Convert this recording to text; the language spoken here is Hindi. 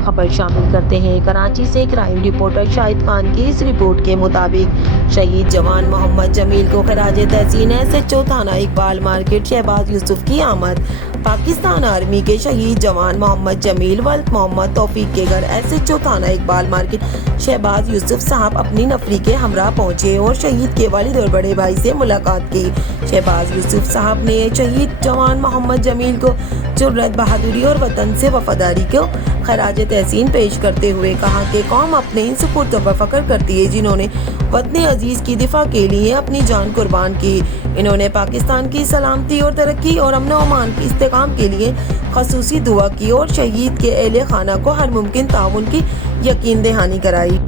खबर शामिल करते हैं। कराची से क्राइम रिपोर्टर शाहिद खान की इस रिपोर्ट के मुताबिक शहीद जवान मोहम्मद जमील को खराज तहसीन SHO थाना इकबाल मार्केट शहबाज यूसुफ की आमद। पाकिस्तान आर्मी के शहीद जवान मोहम्मद जमील वल्द मोहम्मद तौफीक के घर SHO थाना इकबाल मार्केट शहबाज यूसुफ साहब अपनी नफरी के हमरा पहुंचे और शहीद के वालिद और बड़े भाई से मुलाकात की। शहबाज यूसुफ साहब ने शहीद जवान मोहम्मद जमील को जुर्रत, बहादुरी और वतन से वफादारी को खराज तहसीन पेश करते हुए कहा कि कौम अपने इन सुपुर्दों पर फख्र करती है जिन्होंने वतन अजीज की दिफा के लिए अपनी जान कुर्बान की। इन्होंने पाकिस्तान की सलामती और तरक्की और अमन और अमान की इस्तेकाम के लिए खसूसी दुआ की और शहीद के अहले खाना को हर मुमकिन ताउन की यकीन दहानी कराई।